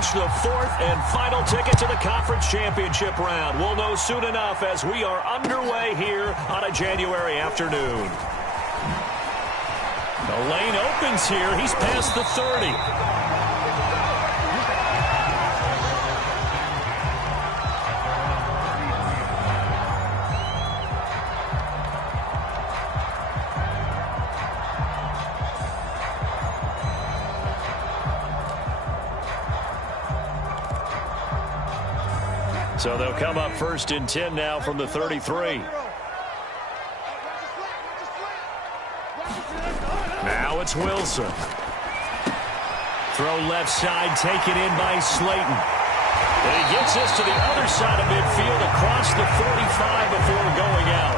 punch the fourth and final ticket to the conference championship round. We'll know soon enough as we are underway here on a January afternoon. The lane opens here. He's past the 30. So they'll come up first and 10 now from the 33. Now it's Wilson. Throw left side, taken in by Slayton. And he gets this to the other side of midfield across the 45 before going out.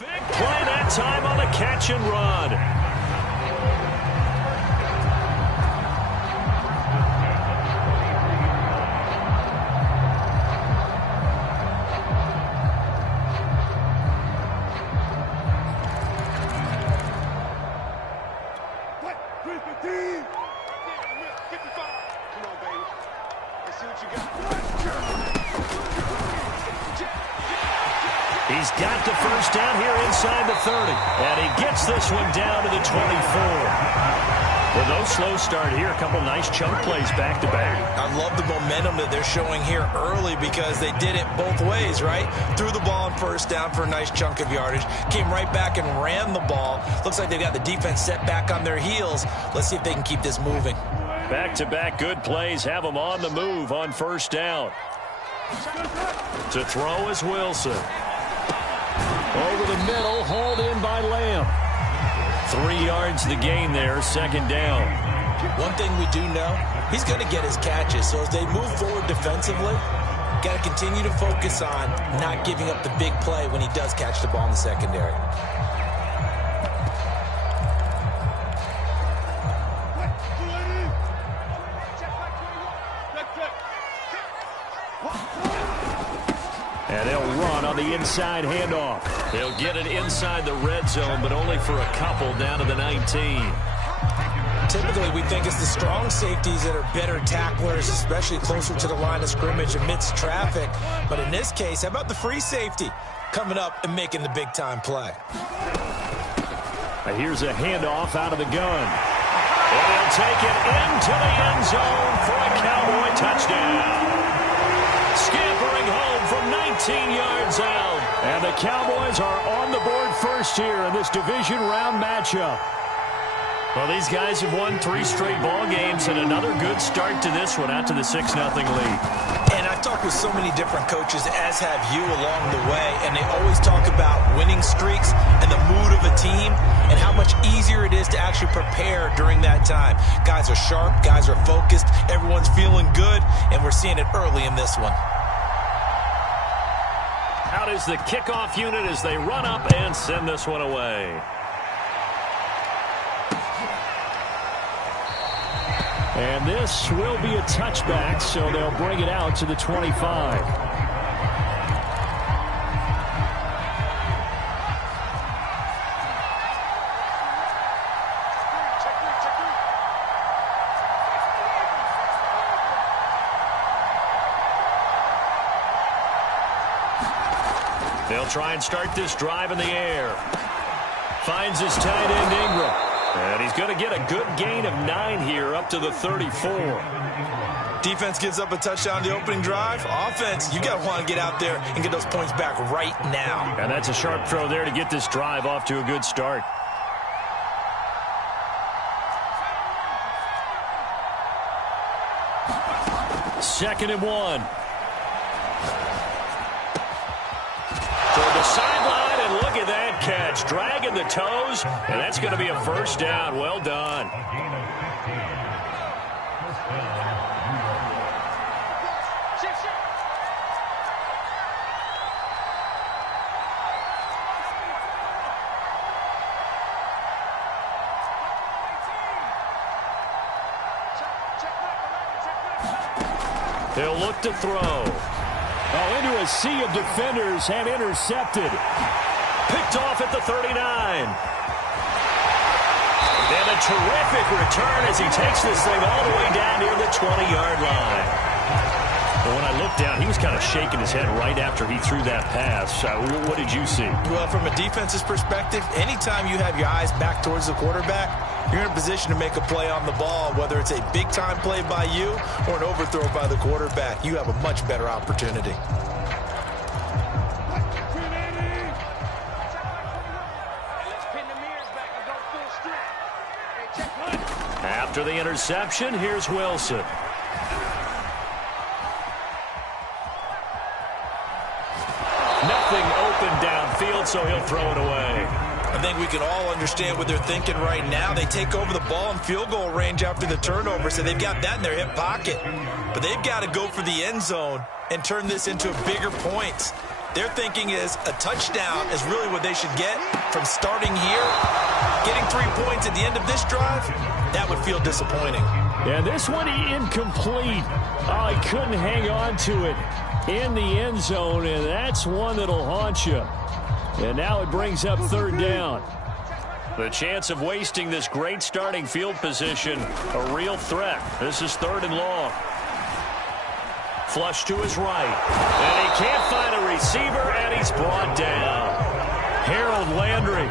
Big play that time on the catch and run. He's got the first down here inside the 30. And he gets this one down to the 24. Well, no slow start here. A couple nice chunk plays back-to-back. I love the momentum that they're showing here early because they did it both ways, right? Threw the ball on first down for a nice chunk of yardage. Came right back and ran the ball. Looks like they've got the defense set back on their heels. Let's see if they can keep this moving. Back-to-back good plays have them on the move on first down. To throw is Wilson. Over the middle, hauled in by Lamb. 3 yards the gain there, second down. One thing we do know, he's going to get his catches. So as they move forward defensively, got to continue to focus on not giving up the big play when he does catch the ball in the secondary. And they'll run on the inside handoff. They'll get it inside the red zone, but only for a couple down to the 19. Typically, we think it's the strong safeties that are better tacklers, especially closer to the line of scrimmage amidst traffic. But in this case, how about the free safety coming up and making the big-time play? Here's a handoff out of the gun. And he'll take it into the end zone for a Cowboy touchdown. Scampering home from 19 yards out. And the Cowboys are on the board first here in this division round matchup. Well, these guys have won 3 straight ball games and another good start to this one out to the 6-0 lead. And I've talked with so many different coaches, as have you along the way, and they always talk about winning streaks and the mood of a team and how much easier it is to actually prepare during that time. Guys are sharp, guys are focused, everyone's feeling good, and we're seeing it early in this one. Out is the kickoff unit as they run up and send this one away. And this will be a touchback, so they'll bring it out to the 25. They'll try and start this drive in the air. Finds his tight end Ingram. And he's going to get a good gain of 9 here up to the 34. Defense gives up a touchdown the opening drive. Offense, you got to want to get out there and get those points back right now. And that's a sharp throw there to get this drive off to a good start. Second and 1. Toward the sideline, and look at that catch. Dragging the toes, and that's going to be a first down. Well done. He'll look to throw. Oh, into a sea of defenders and intercepted. Picked off at the 39. And a terrific return as he takes this thing all the way down near the 20-yard line. Well, when I looked down, he was kind of shaking his head right after he threw that pass. What did you see? Well, from a defense's perspective, anytime you have your eyes back towards the quarterback, you're in a position to make a play on the ball, whether it's a big-time play by you or an overthrow by the quarterback. You have a much better opportunity. After the interception, here's Wilson. Nothing open downfield, so he'll throw it away. I think we can all understand what they're thinking right now. They take over the ball in field goal range after the turnover, so they've got that in their hip pocket. But they've got to go for the end zone and turn this into bigger points. Their thinking is a touchdown is really what they should get from starting here. Getting 3 points at the end of this drive, that would feel disappointing. And this one incomplete. Oh, he couldn't hang on to it in the end zone, and that's one that'll haunt you. And now it brings up third down. The chance of wasting this great starting field position, a real threat. This is 3rd and long. Flush to his right. And he can't find a receiver, and he's brought down. Harold Landry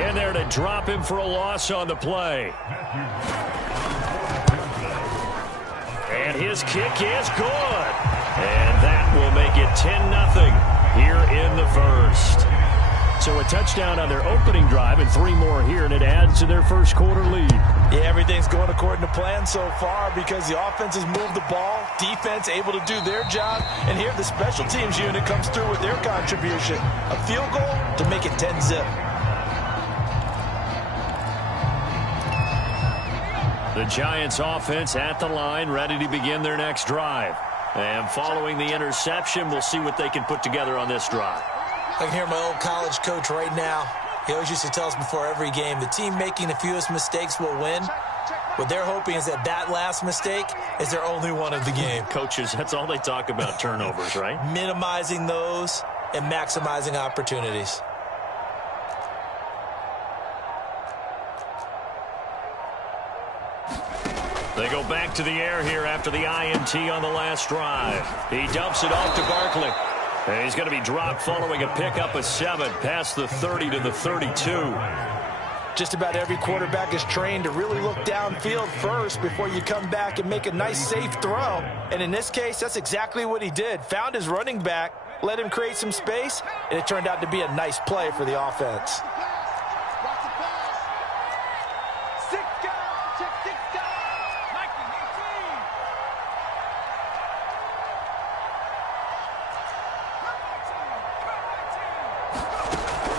in there to drop him for a loss on the play. And his kick is good. And that will make it 10-0 here in the first. So a touchdown on their opening drive and 3 more here, and it adds to their first quarter lead. Yeah, everything's going according to plan so far because the offense has moved the ball, defense able to do their job, and here the special teams unit comes through with their contribution. A field goal to make it 10-0. The Giants offense at the line, ready to begin their next drive. And following the interception, we'll see what they can put together on this drive. I can hear my old college coach right now. He always used to tell us before every game, the team making the fewest mistakes will win. What they're hoping is that last mistake is their only one of the game. Coaches, that's all they talk about, turnovers, right? Minimizing those and maximizing opportunities. They go back to the air here after the INT on the last drive. He dumps it off to Barkley. And he's going to be dropped following a pickup of 7 past the 30 to the 32. Just about every quarterback is trained to really look downfield first before you come back and make a nice, safe throw. And in this case, that's exactly what he did. Found his running back, let him create some space, and it turned out to be a nice play for the offense.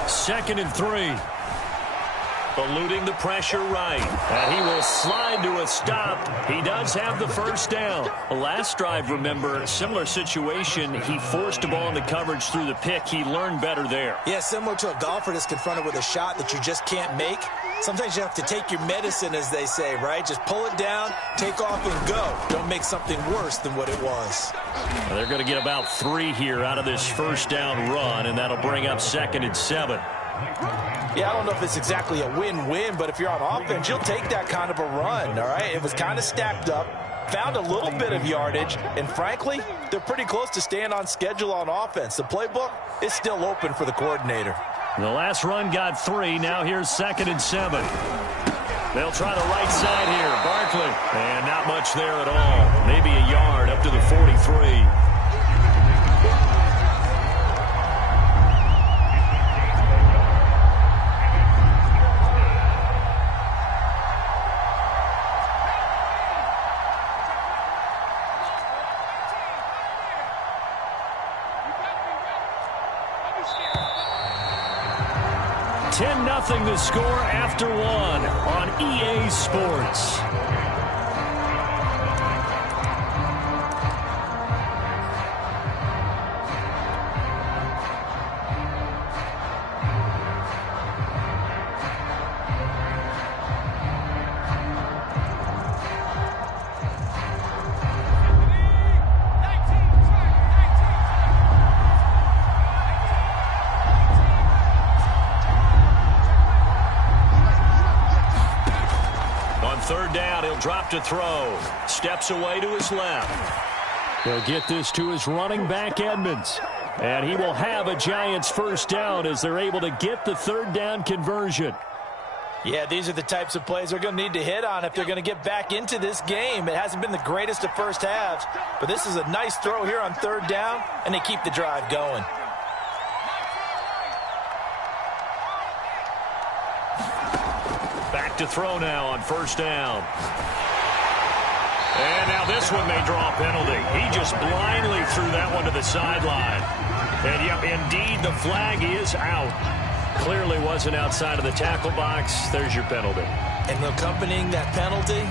Second and 3. Eluding the pressure right. And he will slide to a stop. He does have the first down. The last drive, remember, similar situation. He forced a ball in the coverage through the pick. He learned better there. Yeah, similar to a golfer that's confronted with a shot that you just can't make. Sometimes you have to take your medicine, as they say, right? Just pull it down, take off, and go. Don't make something worse than what it was. Well, they're going to get about 3 here out of this first down run, and that'll bring up 2nd and 7. Yeah, I don't know if it's exactly a win-win, but if you're on offense, you'll take that kind of a run, all right? It was kind of stacked up, found a little bit of yardage, and frankly, they're pretty close to staying on schedule on offense. The playbook is still open for the coordinator. The last run got 3. Now here's 2nd and 7. They'll try the right side here. Barkley. And not much there at all. Maybe a yard up to the 43. The score after 1 on EA Sports. drop to throw. Steps away to his left. He'll get this to his running back, Edmonds. And he will have a Giants first down as they're able to get the third down conversion. Yeah, these are the types of plays they're going to need to hit on if they're going to get back into this game. It hasn't been the greatest of first halves, but this is a nice throw here on third down, and they keep the drive going. Back to throw now on first down. And now this one may draw a penalty. He just blindly threw that one to the sideline. And, yep, indeed, the flag is out. Clearly wasn't outside of the tackle box. There's your penalty. And accompanying that penalty,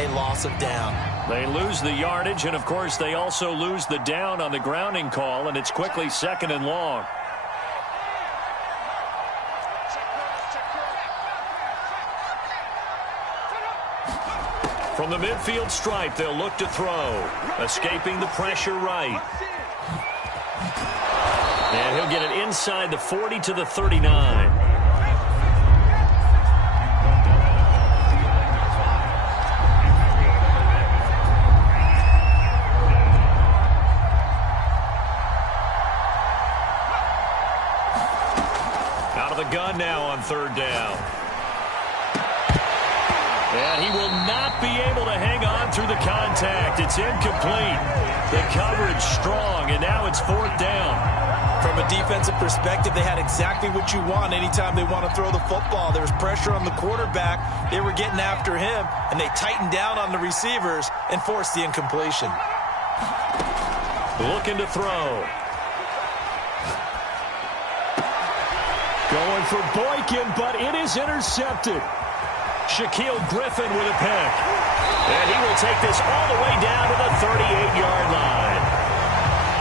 a loss of down. They lose the yardage, and, of course, they also lose the down on the grounding call, and it's quickly second and long. From the midfield stripe, they'll look to throw. Escaping the pressure right. And he'll get it inside the 40 to the 39. Out of the gun now on third down. And he will not be able to hang on through the contact. It's incomplete. The coverage strong, and now it's fourth down. From a defensive perspective, they had exactly what you want anytime they want to throw the football. There was pressure on the quarterback. They were getting after him, and they tightened down on the receivers and forced the incompletion. Looking to throw. Going for Boykin, but it is intercepted. Shaquille Griffin with a pick. And he will take this all the way down to the 38-yard line.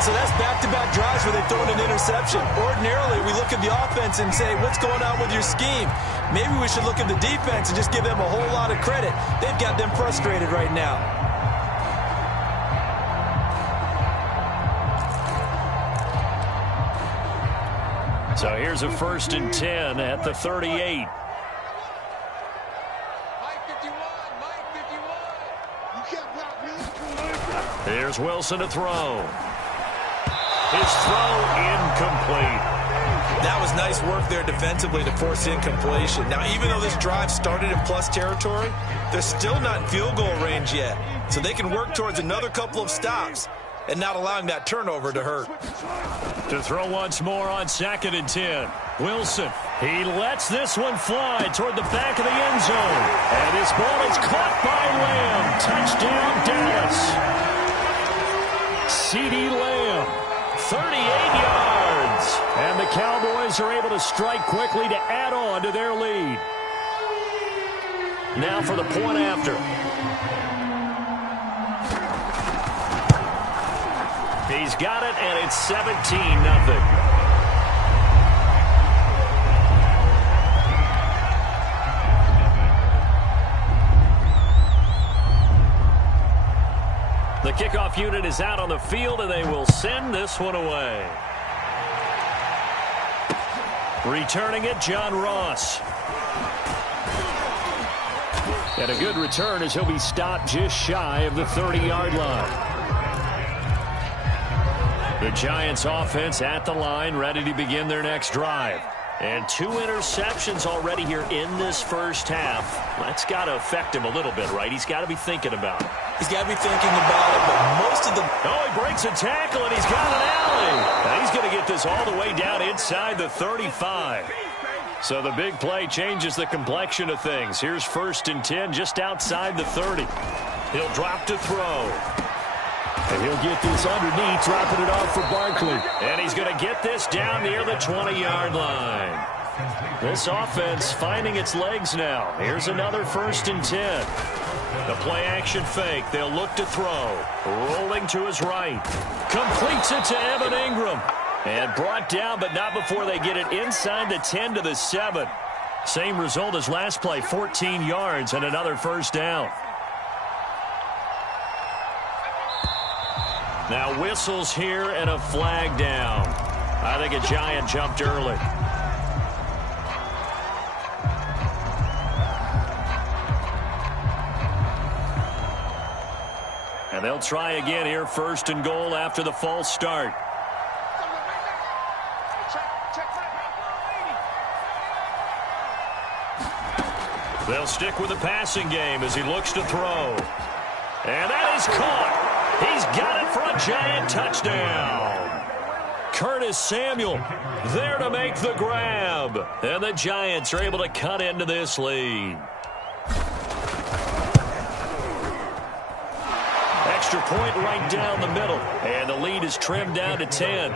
So that's back-to-back drives where they've thrown an interception. Ordinarily, we look at the offense and say, what's going on with your scheme? Maybe we should look at the defense and just give them a whole lot of credit. They've got them frustrated right now. So here's a 1st and 10 at the 38. Here's Wilson to throw. His throw incomplete. That was nice work there defensively to force the incompletion. Now, even though this drive started in plus territory, they're still not in field goal range yet. So they can work towards another couple of stops and not allowing that turnover to hurt. To throw once more on 2nd and 10. Wilson, he lets this one fly toward the back of the end zone. And this ball is caught by Lamb. Touchdown, Dallas. CeeDee Lamb, 38 yards. And the Cowboys are able to strike quickly to add on to their lead. Now for the point after. He's got it, and it's 17-0. The kickoff unit is out on the field, and they will send this one away. Returning it, John Ross. And a good return as he'll be stopped just shy of the 30-yard line. The Giants offense at the line, ready to begin their next drive. And 2 interceptions already here in this first half. That's got to affect him a little bit, right? He's got to be thinking about it. He's got to be thinking about it, but most of the... Oh, he breaks a tackle, and he's got an alley. Now he's going to get this all the way down inside the 35. So the big play changes the complexion of things. Here's 1st and 10 just outside the 30. He'll drop to throw. And he'll get this underneath, dropping it off for Barkley. And he's going to get this down near the 20-yard line. This offense finding its legs now. Here's another 1st and 10. The play-action fake. They'll look to throw. Rolling to his right. Completes it to Evan Ingram. And brought down, but not before they get it inside the 10 to the 7. Same result as last play, 14 yards and another first down. Now whistles here and a flag down. I think a Giant jumped early. They'll try again here, 1st and goal after the false start. They'll stick with the passing game as he looks to throw. And that is caught. He's got it for a Giant touchdown. Curtis Samuel there to make the grab. And the Giants are able to cut into this lead. Extra point right down the middle. And the lead is trimmed down to 10.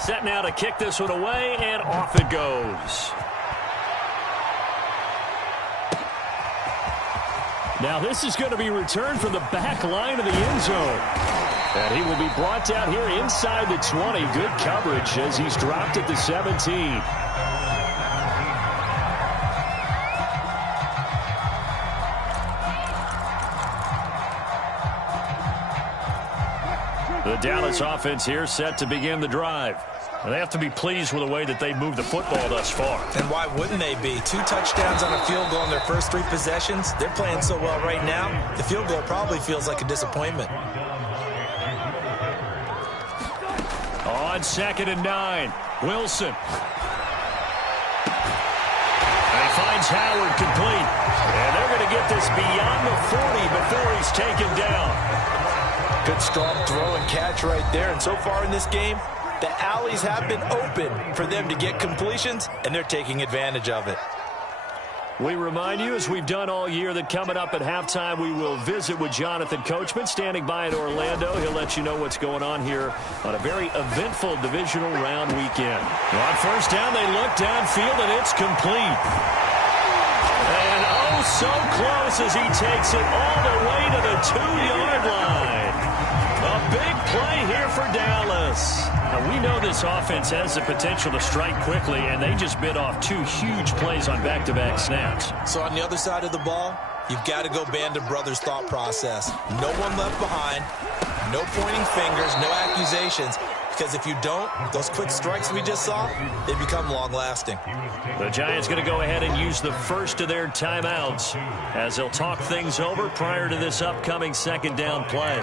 Set now to kick this one away, and off it goes. Now this is going to be returned from the back line of the end zone. And he will be brought down here inside the 20. Good coverage as he's dropped at the 17. The Dallas offense here set to begin the drive. And they have to be pleased with the way that they moved the football thus far. And why wouldn't they be? 2 touchdowns on a field goal in their first 3 possessions. They're playing so well right now, the field goal probably feels like a disappointment. On 2nd and 9, Wilson. And he finds Howard complete. And they're going to get this beyond the 40 before he's taken down. Good strong throw and catch right there. And so far in this game, the alleys have been open for them to get completions, and they're taking advantage of it. We remind you, as we've done all year, that coming up at halftime, we will visit with Jonathan Coachman, standing by in Orlando. He'll let you know what's going on here on a very eventful divisional round weekend. On 1st down, they look downfield, and it's complete. And oh, so close as he takes it all the way to the 2-yard line. A big play here for Dallas. Now, we know this offense has the potential to strike quickly, and they just bit off 2 huge plays on back-to-back snaps. So on the other side of the ball, you've got to go Band of Brothers thought process. No one left behind, no pointing fingers, no accusations, because if you don't, those quick strikes we just saw, they become long-lasting. The Giants going to go ahead and use the first of their timeouts as they'll talk things over prior to this upcoming 2nd down play.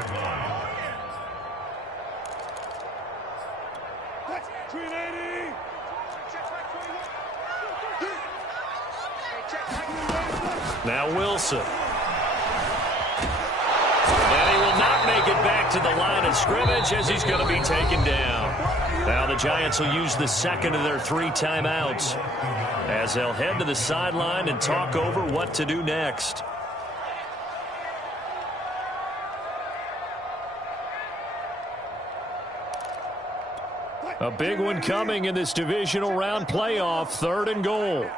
Now Wilson. And he will not make it back to the line of scrimmage as he's going to be taken down. Now the Giants will use the 2nd of their 3 timeouts as they'll head to the sideline and talk over what to do next. A big one coming in this divisional round playoff, 3rd and goal.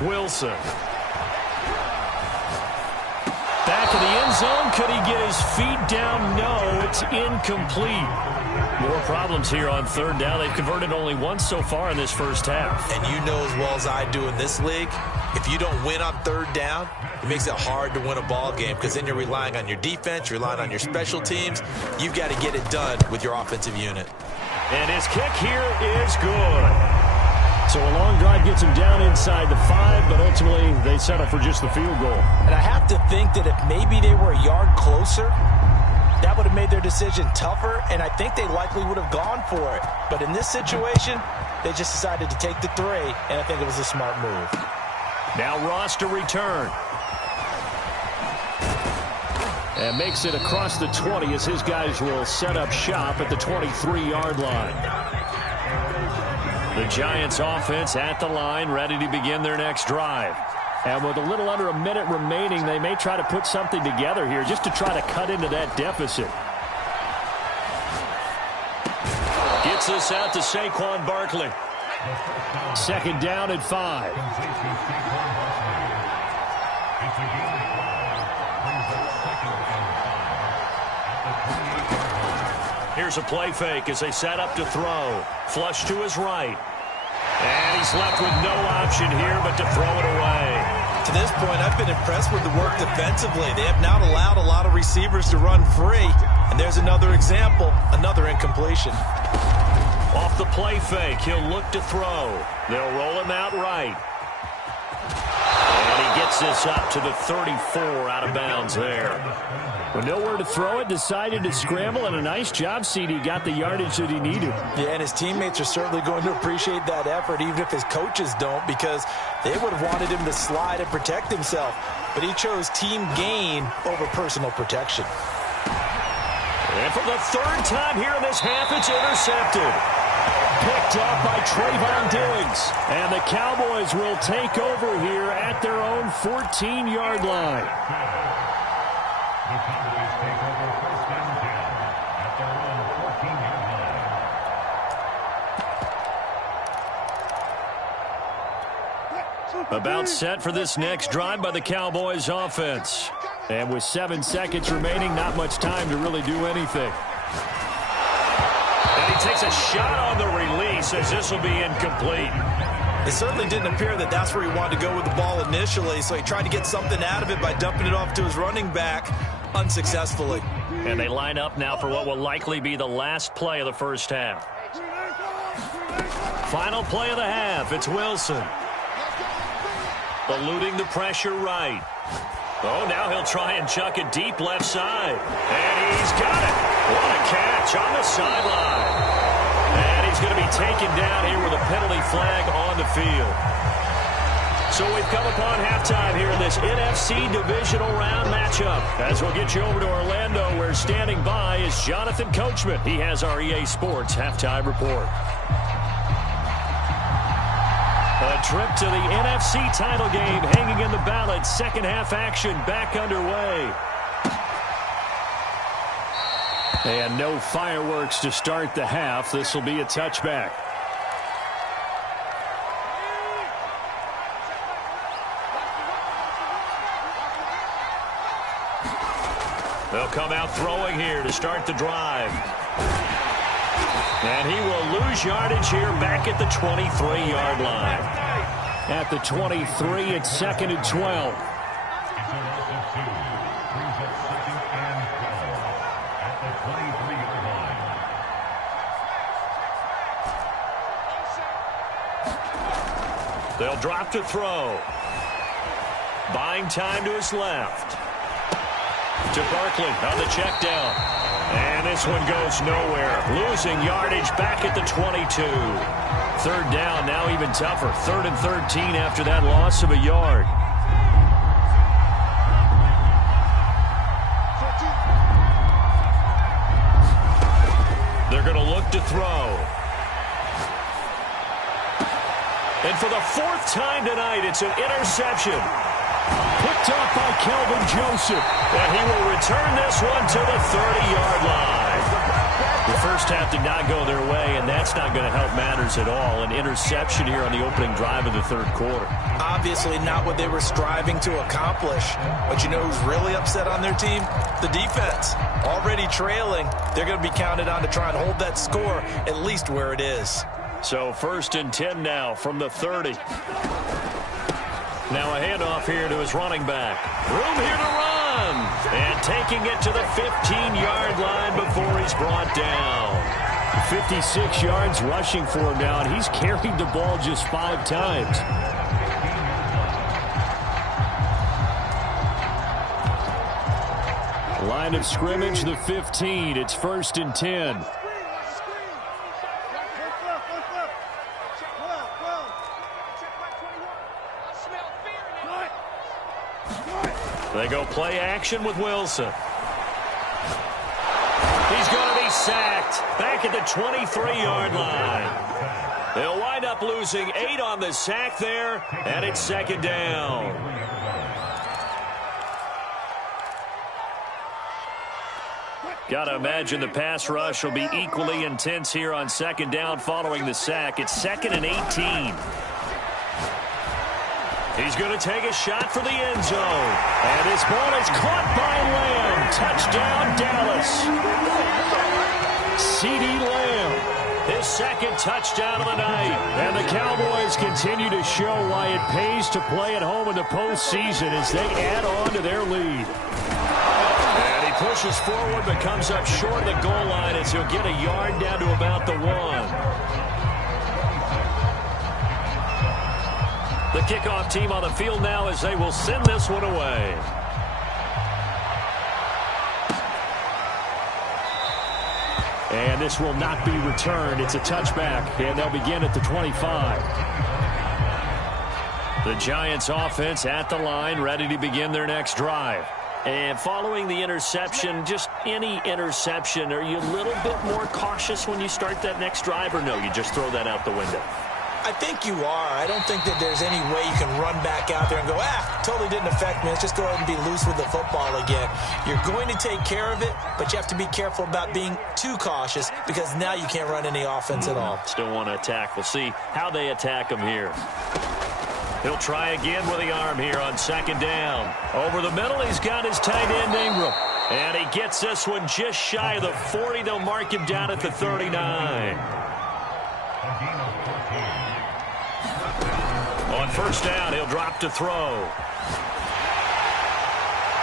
Wilson. Back in the end zone. Could he get his feet down? No, it's incomplete. More problems here on 3rd down. They've converted only once so far in this first half. And you know as well as I do in this league, if you don't win on 3rd down, it makes it hard to win a ball game because then you're relying on your defense, you're relying on your special teams. You've got to get it done with your offensive unit. And his kick here is good. So a long drive gets him down inside the 5, but ultimately they settle for just the field goal. And I have to think that if maybe they were a yard closer, that would have made their decision tougher, and I think they likely would have gone for it. But in this situation, they just decided to take the 3, and I think it was a smart move. Now Ross to return. And makes it across the 20 as his guys will set up shop at the 23-yard line. The Giants offense at the line, ready to begin their next drive. And with a little under a minute remaining, they may try to put something together here just to try to cut into that deficit. Gets this out to Saquon Barkley. 2nd down and 5. Here's a play fake as they set up to throw. Flush to his right. And he's left with no option here but to throw it away. To this point, I've been impressed with the work defensively. They have not allowed a lot of receivers to run free. And there's another example, another incompletion. Off the play fake, he'll look to throw. They'll roll him out right. And he gets this up to the 34 out of bounds there. With nowhere to throw it, decided to scramble, and a nice job, CD. Got the yardage that he needed. Yeah, and his teammates are certainly going to appreciate that effort, even if his coaches don't, because they would have wanted him to slide and protect himself. But he chose team gain over personal protection. And for the third time here in this half, it's intercepted. Picked up by Trayvon Diggs. And the Cowboys will take over here at their own 14-yard line. The Cowboys take over first and 10 at their own 14-yard line. About set for this next drive by the Cowboys offense. And with 7 seconds remaining, not much time to really do anything. And he takes a shot on the release as this will be incomplete. It certainly didn't appear that that's where he wanted to go with the ball initially, so he tried to get something out of it by dumping it off to his running back unsuccessfully. And they line up now for what will likely be the last play of the first half. Final play of the half. It's Wilson. Eluding the pressure right. Oh, now he'll try and chuck it deep left side. And he's got it. What a catch on the sideline. And he's going to be taken down here with a penalty flag on the field. So we've come upon halftime here in this NFC divisional round matchup. As we'll get you over to Orlando, where standing by is Jonathan Coachman. He has our EA Sports halftime report. A trip to the NFC title game hanging in the balance. Second half action back underway. And no fireworks to start the half. This will be a touchback. They'll come out throwing here to start the drive. And he will lose yardage here back at the 23-yard line. At the 23, it's 2nd and 12. They'll drop to throw. Buying time to his left. To Barkley on the check down. And this one goes nowhere. Losing yardage back at the 22. Third down, now even tougher. 3rd and 13 after that loss of a yard. They're going to look to throw. And for the 4th time tonight, it's an interception. Picked up by Kelvin Joseph. And he will return this one to the 30-yard line. The first half did not go their way, and that's not going to help matters at all. An interception here on the opening drive of the 3rd quarter. Obviously not what they were striving to accomplish. But you know who's really upset on their team? The defense. Already trailing. They're going to be counted on to try and hold that score at least where it is. So 1st and 10 now from the 30. Now a handoff here to his running back. Room here to run. And taking it to the 15-yard line before he's brought down. 56 yards rushing for him now, and he's carried the ball just 5 times. Line of scrimmage, the 15. It's 1st and 10. They go play action with Wilson. He's going to be sacked back at the 23-yard line. They'll wind up losing 8 on the sack there, and it's 2nd down. Got to imagine the pass rush will be equally intense here on 2nd down following the sack. It's 2nd and 18. He's going to take a shot for the end zone. And this ball is caught by Lamb. Touchdown, Dallas. CeeDee Lamb. his second touchdown of the night. And the Cowboys continue to show why it pays to play at home in the postseason as they add on to their lead. And he pushes forward but comes up short of the goal line as he'll get a yard down to about the 1. The kickoff team on the field now as they will send this one away. And this will not be returned. It's a touchback, and they'll begin at the 25. The Giants offense at the line, ready to begin their next drive. And following the interception, just any interception, are you a little bit more cautious when you start that next drive, or no, you just throw that out the window? I think you are. I don't think that there's any way you can run back out there and go, totally didn't affect me. Let's just go ahead and be loose with the football again. You're going to take care of it, but you have to be careful about being too cautious because now you can't run any offense at all. Still want to attack. We'll see how they attack him here. He'll try again with the arm here on second down. Over the middle, he's got his tight end, Ingram. And he gets this one just shy of the 40. They'll mark him down at the 39. On first down, he'll drop to throw.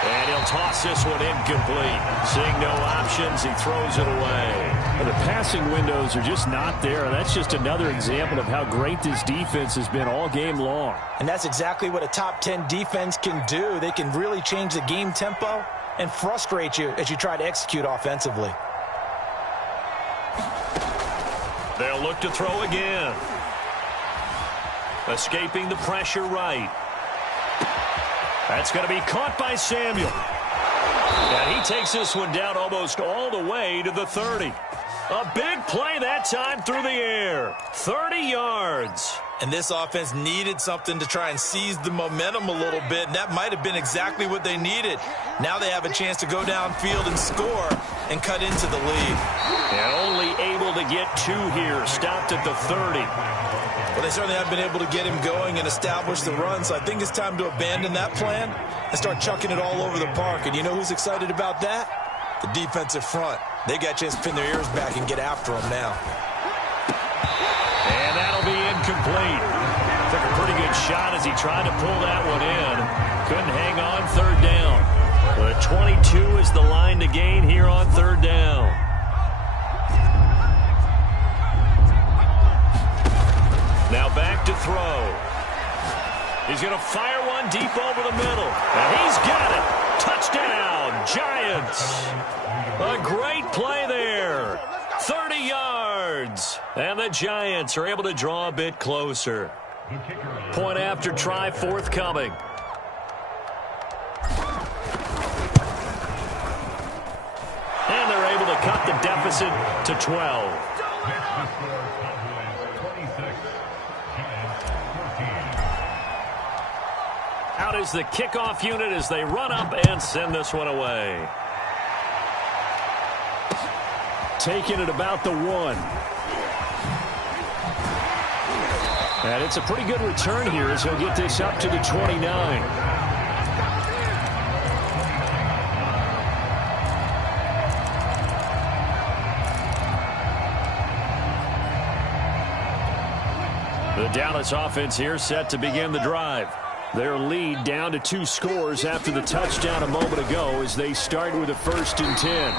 And he'll toss this one incomplete. Seeing no options, he throws it away. Well, the passing windows are just not there. That's just another example of how great this defense has been all game long. And that's exactly what a top 10 defense can do. They can really change the game tempo and frustrate you as you try to execute offensively. They'll look to throw again. Escaping the pressure right. That's going to be caught by Samuel. And he takes this one down almost all the way to the 30. A big play that time through the air. 30 yards. And this offense needed something to try and seize the momentum a little bit, and that might have been exactly what they needed. Now they have a chance to go downfield and score and cut into the lead. And only able to get 2 here. Stopped at the 30. Well, they certainly have been able to get him going and establish the run, so I think it's time to abandon that plan and start chucking it all over the park. And you know who's excited about that? The defensive front. They got a chance to pin their ears back and get after him now. And that'll be incomplete. Took a pretty good shot as he tried to pull that one in. Couldn't hang on third down. But 22 is the line to gain here on third down. Now back to throw. He's going to fire one deep over the middle. And he's got it. Touchdown, Giants. A great play there. 30 yards. And the Giants are able to draw a bit closer. Point after try forthcoming. And they're able to cut the deficit to 12. Out is the kickoff unit as they run up and send this one away. Taking it about the 1. And it's a pretty good return here as he'll get this up to the 29. The Dallas offense here set to begin the drive. Their lead down to 2 scores after the touchdown a moment ago as they start with a 1st and 10.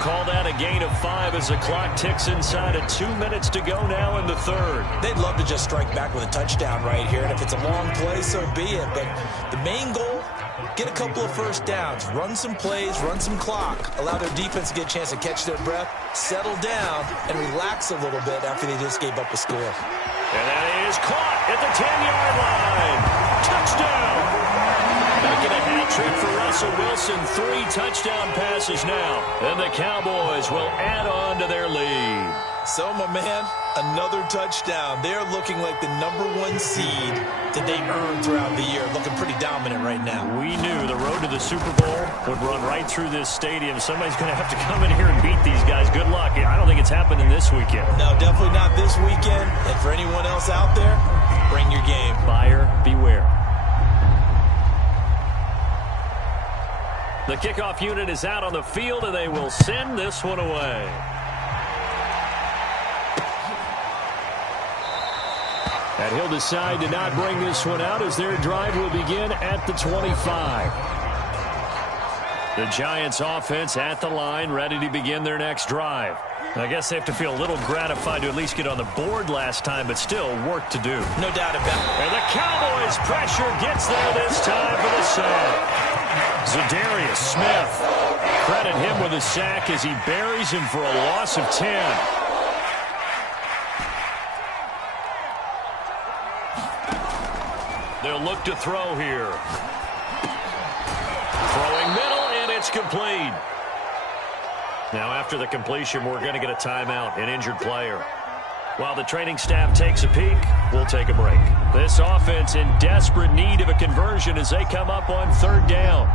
Call that a gain of 5 as the clock ticks inside of 2 minutes to go now in the 3rd. They'd love to just strike back with a touchdown right here, and if it's a long play, so be it. But the main goal, get a couple of first downs, run some plays, run some clock, allow their defense to get a chance to catch their breath, settle down, and relax a little bit after they just gave up a score. And that is caught at the 10-yard line. Touchdown! Making a hat trick for Russell Wilson. 3 touchdown passes now. And the Cowboys will add on to their lead. So, my man, another touchdown. They're looking like the #1 seed that they earned throughout the year. Looking pretty dominant right now. We knew the road to the Super Bowl would run right through this stadium. Somebody's going to have to come in here and beat these guys. Good luck. I don't think it's happening this weekend. No, definitely not this weekend. And for anyone else out there, bring your game. Buyer beware. The kickoff unit is out on the field, and they will send this one away. And he'll decide to not bring this one out as their drive will begin at the 25. The Giants offense at the line, ready to begin their next drive. I guess they have to feel a little gratified to at least get on the board last time, but still work to do. No doubt about it. And the Cowboys pressure gets there this time for the sack. Zadarius Smith. Credit him with a sack as he buries him for a loss of 10. They'll look to throw here. Throwing middle, and it's complete. Now, after the completion, we're going to get a timeout, an injured player. While the training staff takes a peek, we'll take a break. This offense in desperate need of a conversion as they come up on third down.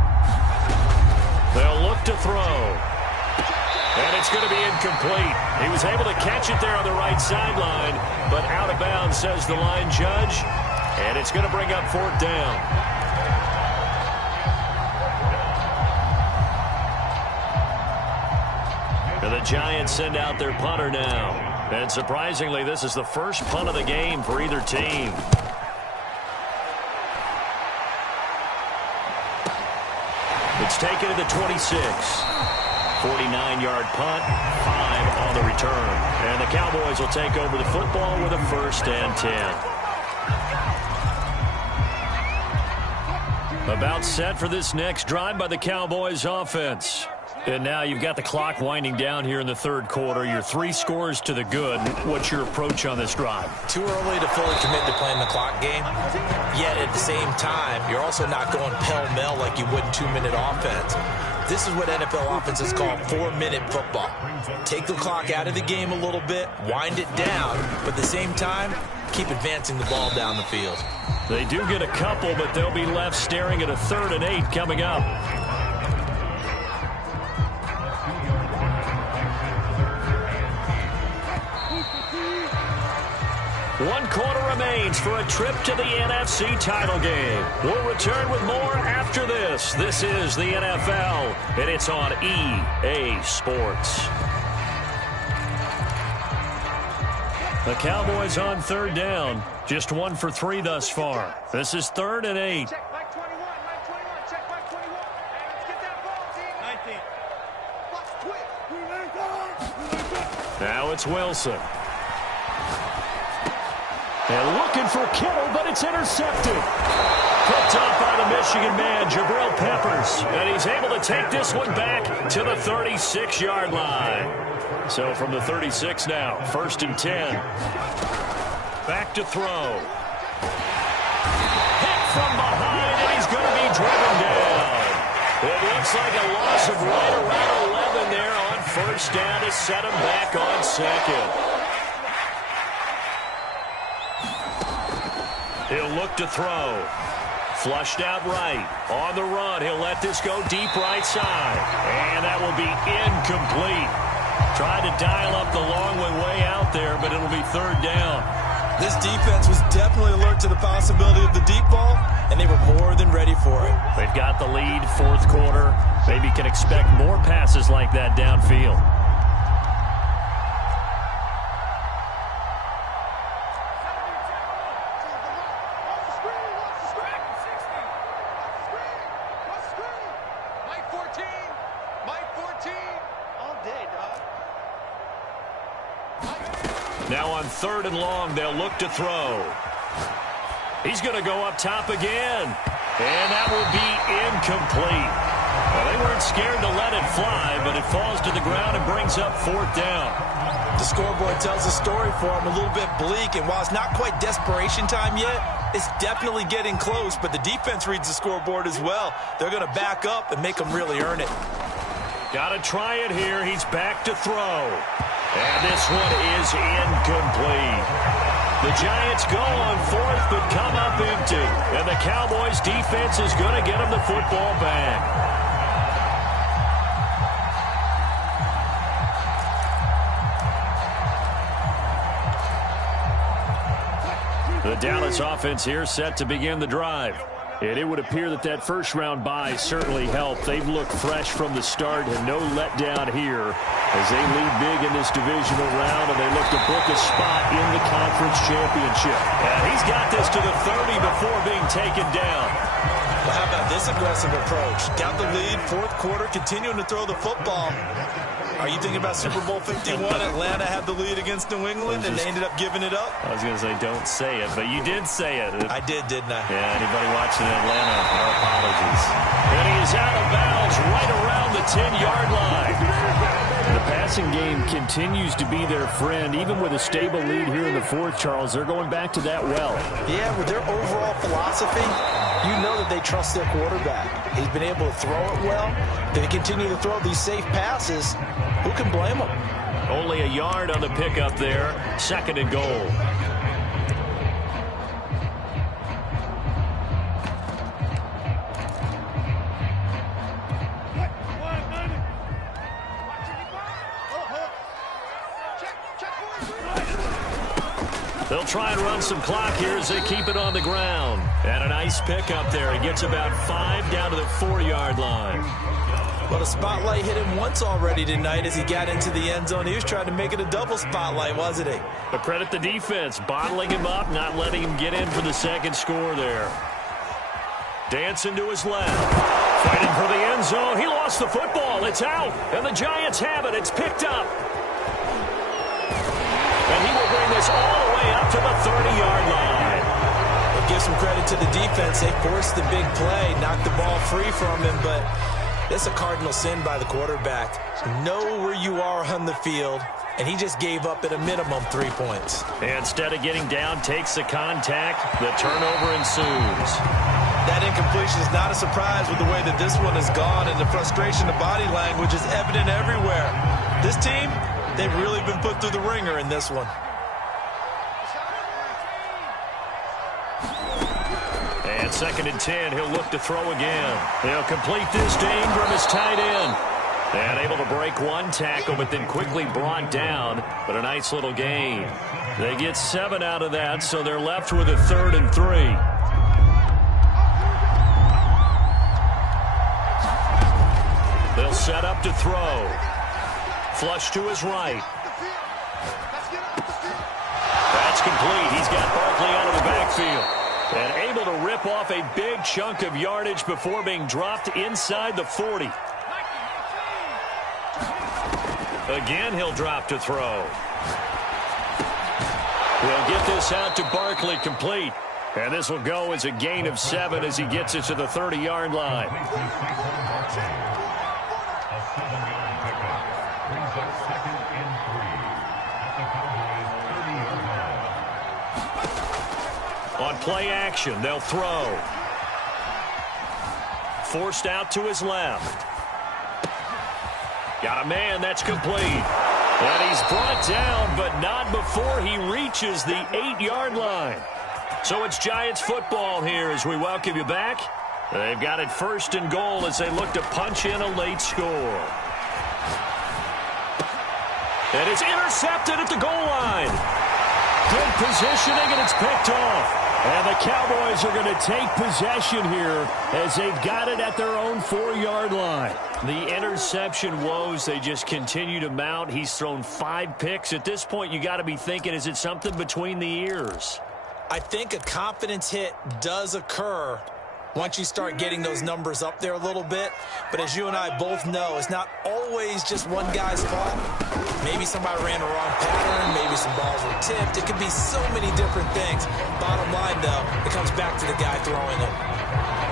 They'll look to throw. And it's going to be incomplete. He was able to catch it there on the right sideline, but out of bounds, says the line judge. And it's going to bring up fourth down. And the Giants send out their punter now. And surprisingly, this is the first punt of the game for either team. It's taken to the 26. 49-yard punt, 5 on the return. And the Cowboys will take over the football with a 1st and 10. About set for this next drive by the Cowboys offense. And now you've got the clock winding down here in the third quarter. You're 3 scores to the good. What's your approach on this drive? Too early to fully commit to playing the clock game. Yet at the same time, you're also not going pell-mell like you would in 2-minute offense. This is what NFL offenses call 4-minute football. Take the clock out of the game a little bit, wind it down, but at the same time, keep advancing the ball down the field. They do get a couple, but they'll be left staring at a 3rd and 8 coming up. One quarter remains for a trip to the NFC title game. We'll return with more after this. This is the NFL, and it's on EA Sports. The Cowboys on third down. Just 1 for 3 thus far. This is 3rd and 8. Check back 21. Back 21. Check back 21. Let's get that ball, team. 19. Now it's Wilson. And looking for Kittle, but it's intercepted. Picked up by the Michigan man, Jabril Peppers. And he's able to take this one back to the 36-yard line. So from the 36 now, 1st and 10. Back to throw. Hit from behind, and he's going to be driven down. It looks like a loss of right around 11 there on 1st down to set him back on 2nd. He'll look to throw. Flushed out right. On the run, he'll let this go deep right side. And that will be incomplete. Tried to dial up the long way out there, but it'll be 3rd down. This defense was definitely alert to the possibility of the deep ball, and they were more than ready for it. They've got the lead, 4th quarter. Maybe can expect more passes like that downfield. Now on 3rd and long, they'll look to throw. He's going to go up top again. And that will be incomplete. Well, they weren't scared to let it fly, but it falls to the ground and brings up 4th down. The scoreboard tells a story for him, a little bit bleak, and while it's not quite desperation time yet, it's definitely getting close, but the defense reads the scoreboard as well. They're going to back up and make them really earn it. Got to try it here. He's back to throw. And this one is incomplete. The Giants go on 4th, but come up empty. And the Cowboys defense is going to get them the football back. The Dallas offense here set to begin the drive. And it would appear that that first-round bye certainly helped. They've looked fresh from the start and no letdown here as they lead big in this divisional round, and they look to book a spot in the conference championship. And he's got this to the 30 before being taken down. Well, how about this aggressive approach? Got the lead, fourth quarter, continuing to throw the football. Are you thinking about Super Bowl 51? Atlanta had the lead against New England, and they ended up giving it up? I was going to say don't say it, but you did say it. I did, didn't I? Yeah, anybody watching Atlanta, no apologies. And he is out of bounds right around the 10-yard line. The passing game continues to be their friend. Even with a stable lead here in the fourth, Charles, they're going back to that well. Yeah, with their overall philosophy, you know that they trust their quarterback. He's been able to throw it well. They continue to throw these safe passes. Who can blame them? Only a yard on the pickup there. 2nd and goal. They'll try and run some clock here as they keep it on the ground. And a nice pickup there. He gets about 5 down to the 4-yard line. Well, the spotlight hit him once already tonight as he got into the end zone. He was trying to make it a double spotlight, wasn't he? But credit the defense, bottling him up, not letting him get in for the second score there. Dancing to his left. Fighting for the end zone. He lost the football. It's out. And the Giants have it. It's picked up. And he will bring this all the way up to the 30-yard line. We'll give some credit to the defense. They forced the big play, knocked the ball free from him, but that's a cardinal sin by the quarterback. Know where you are on the field, and he just gave up at a minimum 3 points. And instead of getting down, takes the contact. The turnover ensues. That incompletion is not a surprise with the way that this one has gone, and the frustration of body language is evident everywhere. This team, they've really been put through the ringer in this one. And 2nd and 10, he'll look to throw again. He'll complete this to Ingram as tight end. And able to break one tackle, but then quickly brought down. But a nice little gain. They get 7 out of that, so they're left with a 3rd and 3. They'll set up to throw. Flush to his right. That's complete. He's got Barkley out of the backfield. And able to rip off a big chunk of yardage before being dropped inside the 40. Again, he'll drop to throw. He'll get this out to Barkley, complete. And this will go as a gain of 7 as he gets it to the 30-yard line. A 7-yard pickup brings up 2nd and 3 at the Cowboys' 30-yard line. On play action, they'll throw. Forced out to his left. Got a man, that's complete. And he's brought down, but not before he reaches the 8-yard line. So it's Giants football here as we welcome you back. They've got it 1st and goal as they look to punch in a late score. And it's intercepted at the goal line. Good positioning, and it's picked off. And the Cowboys are going to take possession here as they've got it at their own 4-yard line. The interception woes, they just continue to mount. He's thrown 5 picks. At this point, you got to be thinking, is it something between the ears? I think a confidence hit does occur once you start getting those numbers up there a little bit. But as you and I both know, it's not always just one guy's fault. Maybe somebody ran a wrong pattern. Maybe some balls were tipped. It could be so many different things. Bottom line, though, it comes back to the guy throwing it.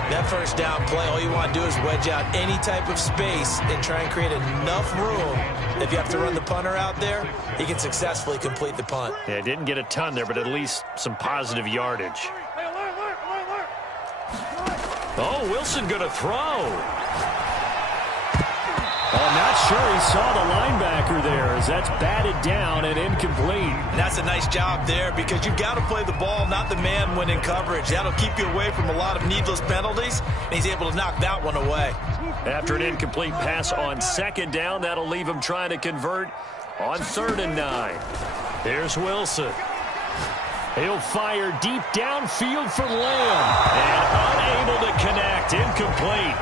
That first down play, all you want to do is wedge out any type of space and try and create enough room. If you have to run the punter out there, he can successfully complete the punt. Yeah, didn't get a ton there, but at least some positive yardage. Oh, Wilson going to throw. I'm not sure he saw the linebacker there as that's batted down and incomplete. And that's a nice job there because you've got to play the ball, not the man when in coverage. That'll keep you away from a lot of needless penalties, and he's able to knock that one away. After an incomplete pass on 2nd down, that'll leave him trying to convert on 3rd and 9. Here's Wilson. He'll fire deep downfield for Lamb. And unable to connect. Incomplete.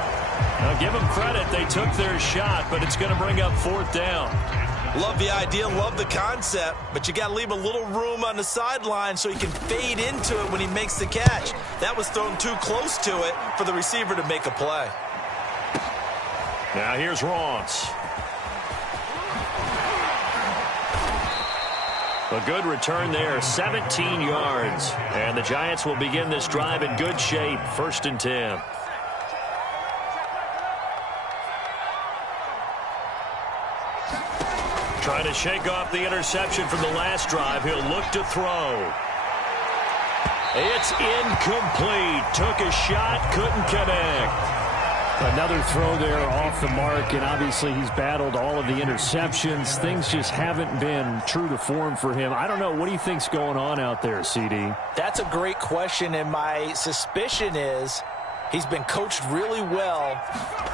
Now, give them credit. They took their shot, but it's going to bring up 4th down. Love the idea, love the concept, but you got to leave a little room on the sideline so he can fade into it when he makes the catch. That was thrown too close to it for the receiver to make a play. Now here's Ross. A good return there, 17 yards. And the Giants will begin this drive in good shape, 1st and 10. Trying to shake off the interception from the last drive. He'll look to throw. It's incomplete. Took a shot, couldn't connect. Another throw there off the mark, and obviously he's battled all of the interceptions. Things just haven't been true to form for him. I don't know. What do you think's going on out there, CD? That's a great question, and my suspicion is he's been coached really well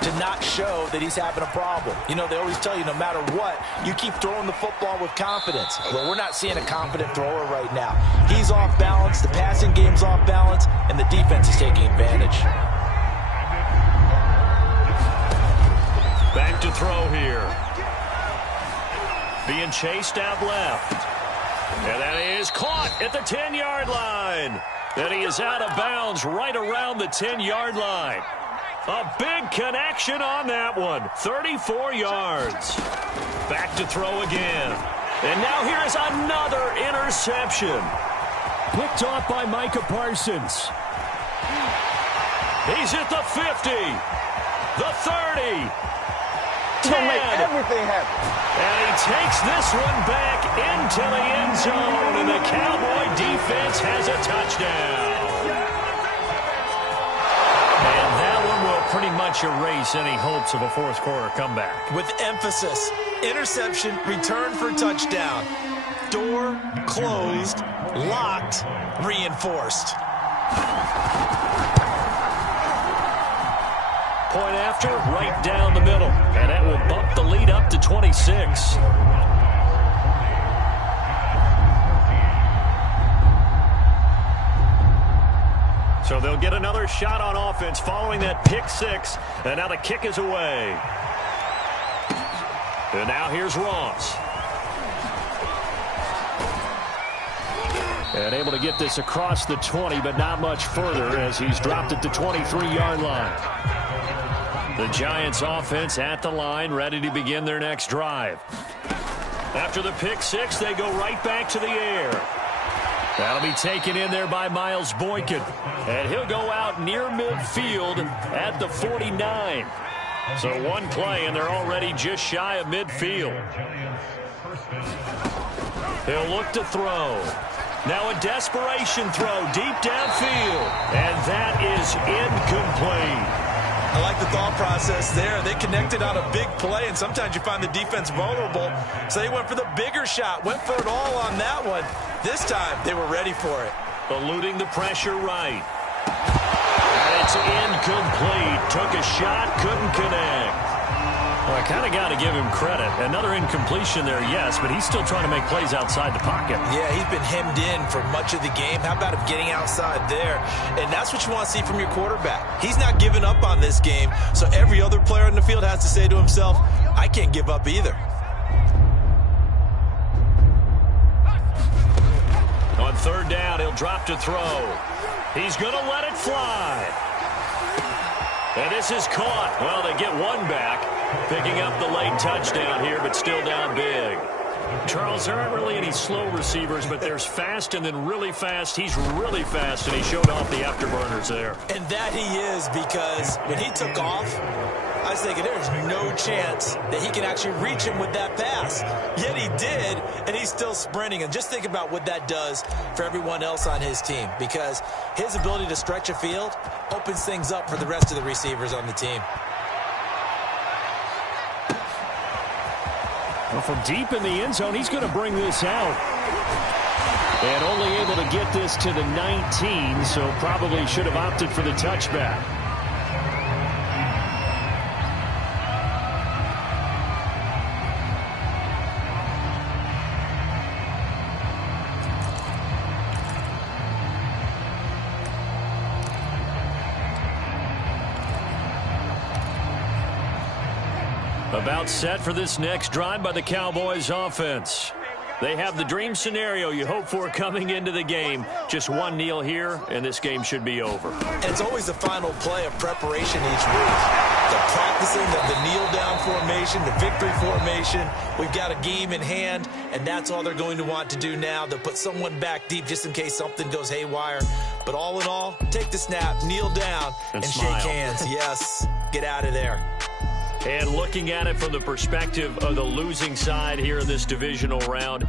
to not show that he's having a problem. You know, they always tell you no matter what, you keep throwing the football with confidence. Well, we're not seeing a confident thrower right now. He's off balance, the passing game's off balance, and the defense is taking advantage. Back to throw here. Being chased out left. And that is caught at the 10-yard line. And he is out of bounds right around the 10-yard line. A big connection on that one. 34 yards. Back to throw again. And now here is another interception. Picked off by Micah Parsons. He's at the 50. The 30. 10. Make everything happen. And he takes this one back into the end zone, and the Cowboy defense has a touchdown. And that one will pretty much erase any hopes of a fourth-quarter comeback. With emphasis, interception, return for touchdown. Door closed, locked, reinforced. Point after, right down the middle. And that will bump the lead up to 26. So they'll get another shot on offense following that pick six. And now the kick is away. And now here's Ross. And able to get this across the 20, but not much further as he's dropped at the 23-yard line. The Giants offense at the line, ready to begin their next drive. After the pick six, they go right back to the air. That'll be taken in there by Miles Boykin. And he'll go out near midfield at the 49. So one play, and they're already just shy of midfield. He'll look to throw. Now a desperation throw deep downfield. And that is incomplete. I like the thought process there. They connected on a big play, and sometimes you find the defense vulnerable. So they went for the bigger shot, went for it all on that one. This time, they were ready for it. Eluding the pressure right. And it's incomplete. Took a shot, couldn't connect. Well, I kind of got to give him credit. Another incompletion there, yes, but he's still trying to make plays outside the pocket. Yeah, he's been hemmed in for much of the game. How about him getting outside there? And that's what you want to see from your quarterback. He's not giving up on this game, so every other player in the field has to say to himself, I can't give up either. On third down, he'll drop to throw. He's going to let it fly. And this is caught. Well, they get one back, picking up the late touchdown here, but still down big. Charles, there aren't really any slow receivers, but there's fast and then really fast. He's really fast, and he showed off the afterburners there. And that he is, because when he took off, I was thinking there's no chance that he can actually reach him with that pass. Yet he did, and he's still sprinting. And just think about what that does for everyone else on his team, because his ability to stretch a field opens things up for the rest of the receivers on the team. Well, from deep in the end zone, he's going to bring this out. And only able to get this to the 19, so probably should have opted for the touchback. About set for this next drive by the Cowboys offense. They have the dream scenario you hope for coming into the game. Just one kneel here, and this game should be over. And it's always the final play of preparation each week. The practicing of the kneel-down formation, the victory formation. We've got a game in hand, and that's all they're going to want to do now. They'll put someone back deep just in case something goes haywire. But all in all, take the snap, kneel down, and smile. shake hands. Yes, get out of there. And looking at it from the perspective of the losing side here in this divisional round,